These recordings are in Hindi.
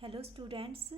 Hello students.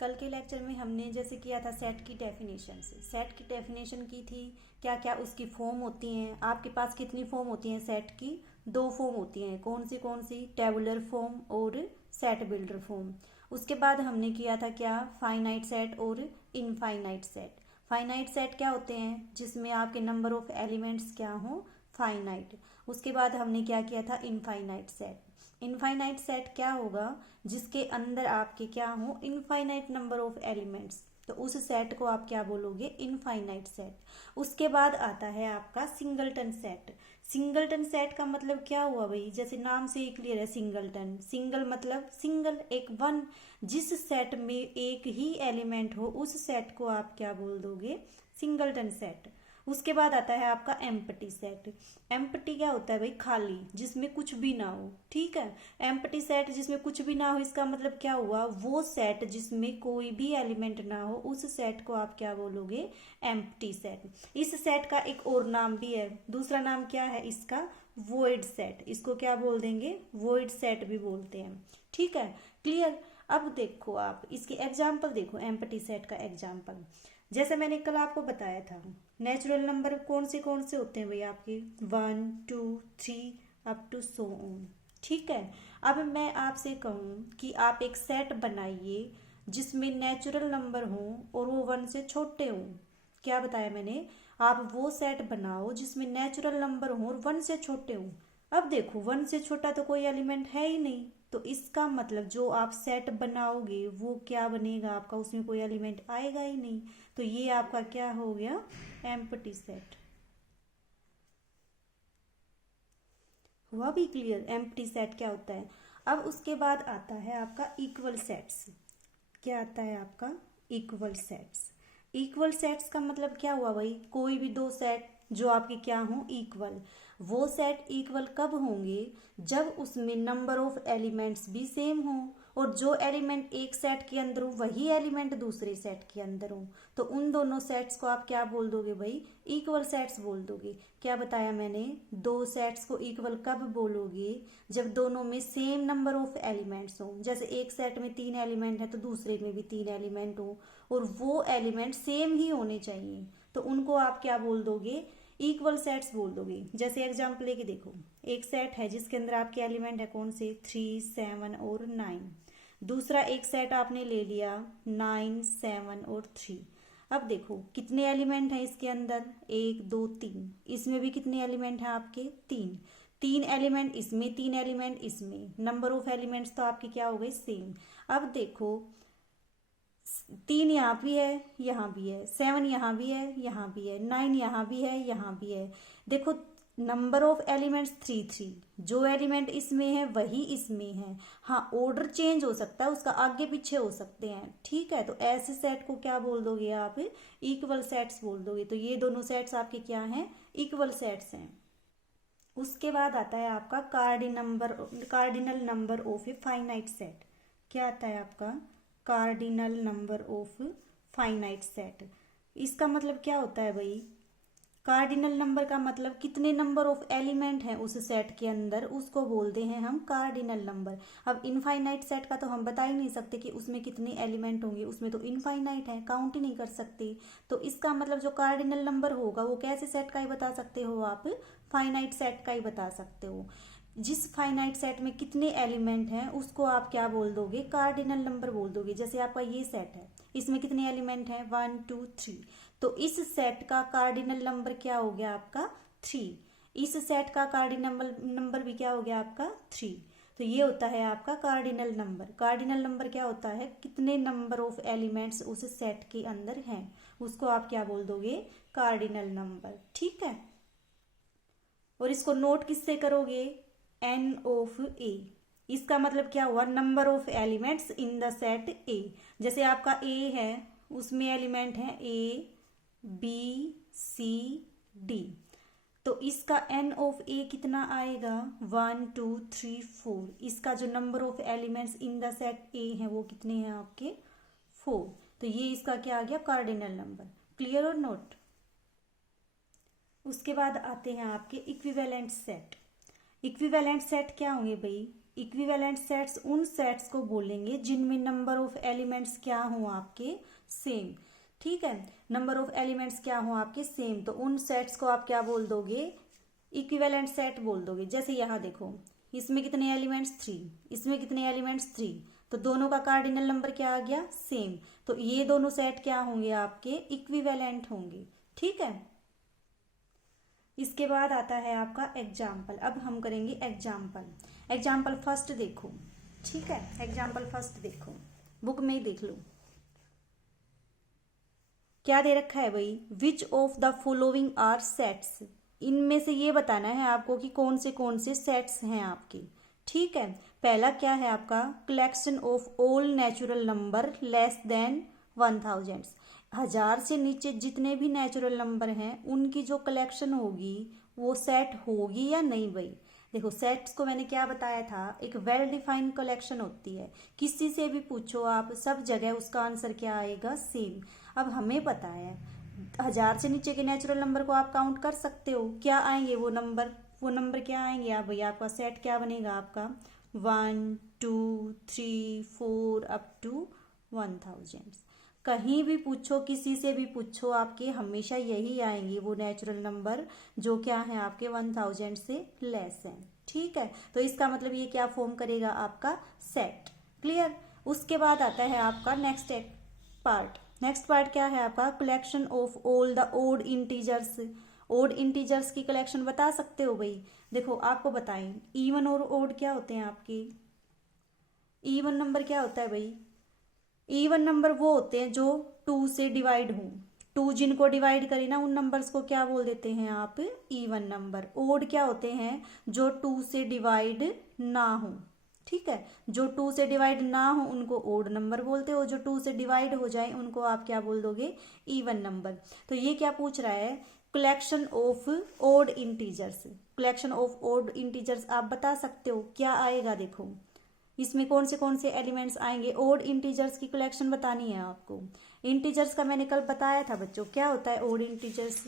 कल के लेक्चर में हमने जैसे किया था सेट की डेफिनेशन से सेट की डेफिनेशन की थी। क्या क्या उसकी फॉर्म होती हैं, आपके पास कितनी फॉर्म होती हैं सेट की? दो फॉर्म होती हैं। कौन सी? टेबुलर फॉर्म और सेट बिल्डर फॉर्म। उसके बाद हमने किया था क्या, फाइनाइट सेट और इनफाइनाइट सेट। फाइनाइट सेट क्या होते हैं? जिसमें आपके नंबर ऑफ एलिमेंट्स क्या हो, फाइनाइट। उसके बाद हमने क्या किया था, इनफाइनाइट सेट। इनफाइनाइट सेट क्या होगा? जिसके अंदर आपके क्या हो, इनफाइनाइट नंबर ऑफ एलिमेंट्स। तो उस सेट को आप क्या बोलोगे, इनफाइनाइट सेट। उसके बाद आता है आपका सिंगलटन सेट। सिंगलटन सेट का मतलब क्या हुआ भाई? जैसे नाम से ही क्लियर है, सिंगलटन। सिंगल मतलब सिंगल, एक वन। जिस सेट में एक ही एलिमेंट हो उस सेट को आप क्या बोल दोगे, सिंगलटन सेट। उसके बाद आता है आपका एम्प्टी सेट। एम्प्टी क्या होता है भाई? खाली, जिसमें कुछ भी ना हो। ठीक है, एम्प्टी सेट जिसमें कुछ भी ना हो, इसका मतलब क्या हुआ, वो सेट जिसमें कोई भी एलिमेंट ना हो उस सेट को आप क्या बोलोगे, एम्प्टी सेट। इस सेट का एक और नाम भी है, दूसरा नाम क्या है इसका, वॉइड सेट। इसको क्या बोल देंगे, वॉइड सेट भी बोलते हैं। ठीक है, क्लियर। अब देखो आप इसके एग्जाम्पल देखो, एम्प्टी सेट का एग्जाम्पल। जैसे मैंने कल आपको बताया था, नेचुरल नंबर कौन से होते हैं भाई आपके, 1 2 3 अप टू सो ऑन। ठीक है, अब मैं आपसे कहूँ कि आप एक सेट बनाइए जिसमें नेचुरल नंबर हो और वो 1 से छोटे हों। क्या बताया मैंने? आप वो सेट बनाओ जिसमें नेचुरल नंबर हो और 1 से छोटे हों। अब देखो 1 से छोटा तो कोई एलिमेंट है ही नहीं, तो इसका मतलब जो आप सेट बनाओगे वो क्या बनेगा आपका, उसमें कोई एलिमेंट आएगा ही नहीं। तो ये आपका क्या हो गया, एम्प्टी सेट। हुआ भी क्लियर, एम्प्टी सेट क्या होता है। अब उसके बाद आता है आपका इक्वल सेट्स। क्या आता है आपका, इक्वल सेट्स। इक्वल सेट्स का मतलब क्या हुआ भाई, कोई भी दो सेट जो आपके क्या हों, इक्वल। वो सेट इक्वल कब होंगे, जब उसमें नंबर ऑफ एलिमेंट्स भी सेम हो और जो एलिमेंट एक सेट के अंदर हो वही एलिमेंट दूसरे सेट के अंदर हो। तो उन दोनों सेट्स को आप क्या बोल दोगे भाई, इक्वल सेट्स बोल दोगे। क्या बताया मैंने, दो सेट्स को इक्वल कब बोलोगे, जब दोनों में सेम नंबर ऑफ एलिमेंट्स हो। जैसे एक सेट में 3 एलिमेंट है तो दूसरे में भी 3 एलिमेंट हो और वो एलिमेंट सेम ही होने चाहिए, तो उनको आप क्या बोल दोगे, इक्वल सेट्स बोल दोगे। जैसे एग्जांपल लेके देखो, एक सेट है जिसके अंदर आपके एलिमेंट है कौन से, 3 7 और 9। दूसरा एक सेट आपने ले लिया 9 7 और 3। अब देखो कितने एलिमेंट हैं इसके अंदर, 1 2 3। इसमें भी कितने एलिमेंट हैं आपके, 3। 3 एलिमेंट इसमें, 3 एलिमेंट इसमें, नंबर ऑफ एलिमेंट्स तो आपके क्या हो गए, सेम। अब देखो 3 यहाँ भी है, यहाँ भी है, 7 यहाँ भी है, यहाँ भी है, 9 यहाँ भी है, यहाँ भी है। देखो नंबर ऑफ एलिमेंट्स 3 3। जो एलिमेंट इसमें है वही इसमें है। हाँ, ऑर्डर चेंज हो सकता है उसका, आगे पीछे हो सकते हैं। ठीक है, तो ऐसे सेट को क्या बोल दोगे आप, इक्वल सेट्स बोल दोगे। तो ये दोनों सेट्स आपके क्या हैं, इक्वल सेट्स हैं। उसके बाद आता है आपका cardinal number of a finite set. क्या आता है आपका, cardinal number of finite set. इसका मतलब क्या होता है भाई, कार्डिनल नंबर का मतलब कितने नंबर ऑफ एलिमेंट हैं उस सेट के अंदर, उसको बोलते हैं हम कार्डिनल नंबर। अब इनफाइनाइट सेट का तो हम बता ही नहीं सकते कि उसमें कितने एलिमेंट होंगे, उसमें तो इनफाइनाइट है, काउंट ही नहीं कर सकते। तो इसका मतलब जो कार्डिनल नंबर होगा वो कैसे सेट का ही बता सकते हो आप, फाइनाइट सेट का ही बता सकते हो। जिस फाइनाइट सेट में कितने एलिमेंट हैं उसको आप क्या बोल दोगे, कार्डिनल नंबर बोल दोगे। जैसे आपका ये सेट है, इसमें कितने एलिमेंट हैं, 1 2 3। तो इस सेट का कार्डिनल नंबर क्या हो गया आपका, 3। इस सेट का कार्डिनल नंबर भी क्या हो गया आपका, 3। तो ये होता है आपका कार्डिनल नंबर। कार्डिनल नंबर क्या होता है, कितने नंबर ऑफ एलिमेंट्स उस सेट के अंदर हैं, उसको आप क्या बोल दोगे, कार्डिनल नंबर। ठीक है, और इसको नोट किससे करोगे, एन ऑफ ए। इसका मतलब क्या हुआ, number of elements in the set ए। जैसे आपका ए है, उसमें एलिमेंट है ए बी सी डी। तो इसका एन ऑफ ए कितना आएगा, 1 2 3 4। इसका जो number of elements in the set ए है वो कितने हैं आपके, 4। तो ये इसका क्या आ गया, कार्डिनल नंबर। क्लियर और नोट। उसके बाद आते हैं आपके इक्विवेलेंट सेट। इक्विवेलेंट सेट क्या होंगे भाई, इक्विवेलेंट सेट्स उन सेट्स को बोलेंगे जिनमें नंबर ऑफ एलिमेंट्स क्या हो आपके सेम। ठीक है, नंबर ऑफ एलिमेंट्स क्या हो आपके सेम, तो उन सेट्स को आप क्या बोल दोगे, इक्विवेलेंट सेट बोल दोगे। जैसे यहाँ देखो, इसमें कितने एलिमेंट्स 3, इसमें कितने एलिमेंट्स 3, तो दोनों का कार्डिनल नंबर क्या आ गया सेम, तो ये दोनों सेट क्या होंगे आपके इक्विवेलेंट होंगे। ठीक है, इसके बाद आता है आपका एग्जाम्पल। अब हम करेंगे एग्जाम्पल। एग्जाम्पल फर्स्ट देखो। ठीक है, एग्जाम्पल फर्स्ट देखो, बुक में ही देख लो क्या दे रखा है भाई, which of the following are sets, इनमें से ये बताना है आपको कि कौन से सेट्स हैं आपके। ठीक है, पहला क्या है आपका, collection of all natural number less than 1000, 1000 से नीचे जितने भी नेचुरल नंबर हैं उनकी जो कलेक्शन होगी वो सेट होगी या नहीं भाई। देखो सेट्स को मैंने क्या बताया था, एक वेल डिफाइंड कलेक्शन होती है, किसी से भी पूछो आप सब जगह उसका आंसर क्या आएगा सेम। अब हमें पता है 1000 से नीचे के नेचुरल नंबर को आप काउंट कर सकते हो, क्या आएंगे वो नंबर क्या आएंगे आप भैया, आपका सेट क्या बनेगा आपका 1 2 3 4 अप टू 1000। कहीं भी पूछो, किसी से भी पूछो, आपके हमेशा यही आएंगे वो नेचुरल नंबर जो क्या है आपके 1000 से लेस हैं। ठीक है, तो इसका मतलब ये क्या फॉर्म करेगा आपका सेट। क्लियर। उसके बाद आता है आपका नेक्स्ट पार्ट। नेक्स्ट पार्ट क्या है आपका, collection of all the odd integers. Odd integers की कलेक्शन बता सकते हो भाई। देखो आपको बताएं, इवन और ओड क्या होते हैं आपके, इवन नंबर क्या होता है भाई, इवन नंबर वो होते हैं जो 2 से डिवाइड हों, 2 जिनको डिवाइड करें ना उन नंबर्स को क्या बोल देते हैं आप, इवन नंबर। ओड क्या होते हैं, जो 2 से डिवाइड ना हो। ठीक है, जो 2 से डिवाइड ना हो उनको ओड नंबर बोलते हो, जो 2 से डिवाइड हो जाए उनको आप क्या बोल दोगे, इवन नंबर। तो ये क्या पूछ रहा है, collection of odd integers. Collection of odd integers आप बता सकते हो क्या आएगा। देखो इसमें कौन से एलिमेंट्स आएंगे, ओड इंटीजर्स की कलेक्शन बतानी है आपको। इंटीजर्स का मैंने कल बताया था बच्चों, क्या होता है ओड इंटीजर्स।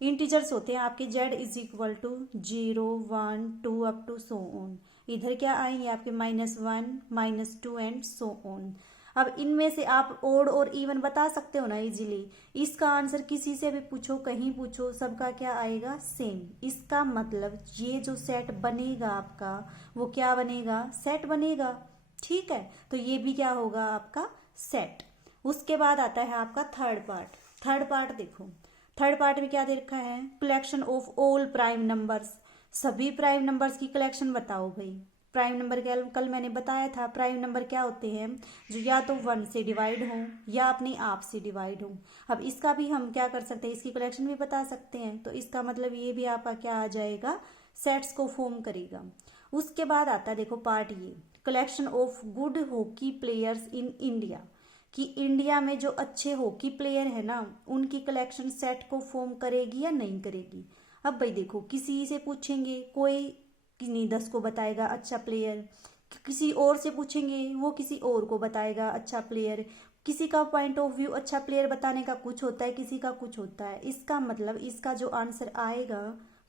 इंटीजर्स होते हैं आपके z is equal to 0 1 2 up to so on. इधर क्या आएंगे आपके -1 -2 एंड सो ऑन। अब इनमें से आप ओड और इवन बता सकते हो ना इजीली। इसका आंसर किसी से भी पूछो, कहीं पूछो, सबका क्या आएगा सेम। इसका मतलब ये जो सेट बनेगा आपका वो क्या बनेगा, सेट बनेगा। ठीक है, तो ये भी क्या होगा आपका सेट। उसके बाद आता है आपका थर्ड पार्ट। थर्ड पार्ट देखो, थर्ड पार्ट में क्या दे रखा है, collection of all prime numbers. सभी प्राइम नंबर्स की कलेक्शन बताओ भाई। प्राइम नंबर कल मैंने बताया था, प्राइम नंबर क्या होते हैं, जो या तो 1 से डिवाइड हो या अपने आप से डिवाइड हो। अब इसका भी हम क्या कर सकते हैं, इसकी कलेक्शन भी बता सकते हैं। तो इसका मतलब ये भी आपका क्या आ जाएगा, सेट्स को फॉर्म करेगा। उसके बाद आता है देखो पार्ट ये, collection of good hockey players in India. कि इंडिया में जो अच्छे हॉकी प्लेयर है ना उनकी कलेक्शन सेट को फॉर्म करेगी या नहीं करेगी। अब भाई देखो किसी से पूछेंगे, कोई किन्हीं 10 को बताएगा अच्छा प्लेयर, किसी और से पूछेंगे वो किसी और को बताएगा अच्छा प्लेयर। किसी का पॉइंट ऑफ व्यू अच्छा प्लेयर बताने का कुछ होता है, किसी का कुछ होता है। इसका मतलब इसका जो आंसर आएगा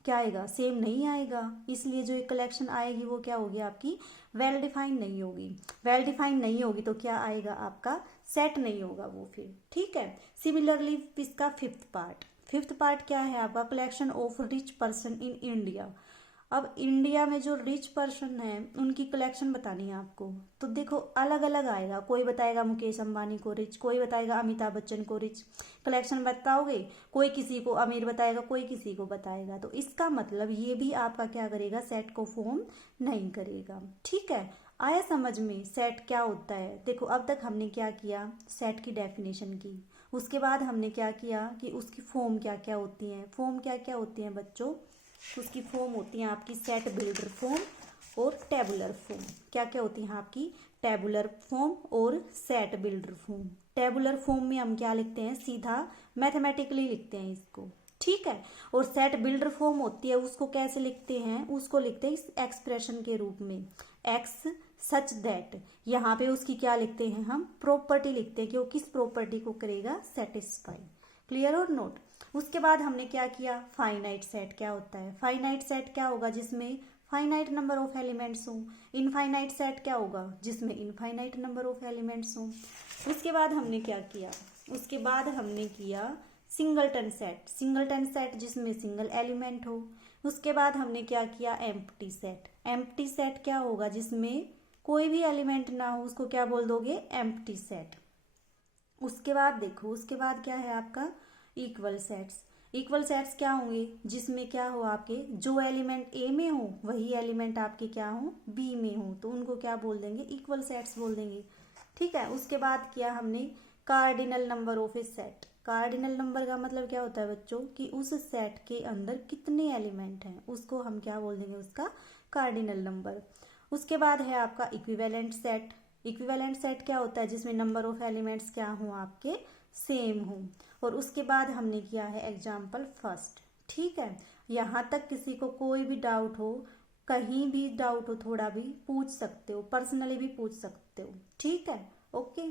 क्या आएगा, सेम नहीं आएगा। इसलिए जो एक कलेक्शन आएगी वो क्या होगी आपकी, वेल डिफाइंड नहीं होगी। वेल डिफाइंड नहीं होगी तो क्या आएगा आपका, सेट नहीं होगा वो फिर। ठीक है, सिमिलरली इसका फिफ्थ पार्ट क्या है आपका, collection of rich person in India. अब इंडिया में जो रिच पर्सन है उनकी कलेक्शन बतानी है आपको। तो देखो अलग अलग आएगा, कोई बताएगा मुकेश अंबानी को रिच, कोई बताएगा अमिताभ बच्चन को रिच। कलेक्शन बताओगे, कोई किसी को अमीर बताएगा, कोई किसी को बताएगा। तो इसका मतलब ये भी आपका क्या करेगा, सेट को फॉर्म नहीं करेगा। ठीक है, आया समझ में सेट क्या होता है। देखो अब तक हमने क्या किया, सेट की डेफिनेशन की। उसके बाद हमने क्या किया कि उसकी फॉर्म क्या क्या होती हैं। फॉर्म क्या क्या होती हैं बच्चों, उसकी फॉर्म होती है आपकी सेट बिल्डर फॉर्म और टेबुलर फॉर्म। क्या क्या होती हैं आपकी, टेबुलर फॉर्म और set builder form. Tabular form में हम क्या लिखते हैं, सीधा मैथमेटिकली लिखते हैं इसको। ठीक है, और सेट बिल्डर फॉर्म होती है उसको कैसे लिखते हैं, उसको लिखते हैं इस एक्सप्रेशन के रूप में, एक्स सच दैट। यहाँ पे उसकी क्या लिखते हैं हम, प्रॉपर्टी लिखते हैं कि वो किस प्रॉपर्टी को करेगा, सेटिस्फाई। क्लियर और नोट। उसके बाद हमने क्या किया, फाइनाइट सेट क्या होता है। फाइनाइट सेट क्या होगा, जिसमें फाइनाइट नंबर ऑफ एलिमेंट्स हो। इनफाइनाइट सेट क्या होगा, जिसमें इनफाइनाइट नंबर ऑफ एलिमेंट्स हो। उसके बाद हमने क्या किया, उसके बाद हमने किया सिंगलटन सेट। सिंगलटन सेट जिसमें सिंगल एलिमेंट हो। उसके बाद हमने क्या किया, एम्प्टी सेट। एम्प्टी सेट क्या होगा, जिसमें कोई भी एलिमेंट ना हो, उसको क्या बोल दोगे, एम्प्टी सेट। उसके बाद देखो, उसके बाद क्या है आपका इक्वल सेट्स। इक्वल सेट्स क्या होंगे, जिसमें क्या हो, आपके जो एलिमेंट ए में हो वही एलिमेंट आपके क्या हो, बी में हो, तो उनको क्या बोल देंगे, इक्वल सेट्स बोल देंगे। ठीक है। उसके बाद किया हमने cardinal number of A set. Cardinal number का मतलब क्या होता है बच्चों, कि उस सेट के अंदर कितने एलिमेंट हैं उसको हम क्या बोल देंगे, उसका कार्डिनल नंबर। उसके बाद है आपका इक्विवेलेंट सेट। इक्विवेलेंट सेट क्या होता है, जिसमें नंबर ऑफ एलिमेंट्स क्या हो, आपके सेम हो। और उसके बाद हमने किया है एग्जाम्पल फर्स्ट। ठीक है। यहाँ तक किसी को कोई भी डाउट हो, कहीं भी डाउट हो, थोड़ा भी पूछ सकते हो, पर्सनली भी पूछ सकते हो। ठीक है। ओके।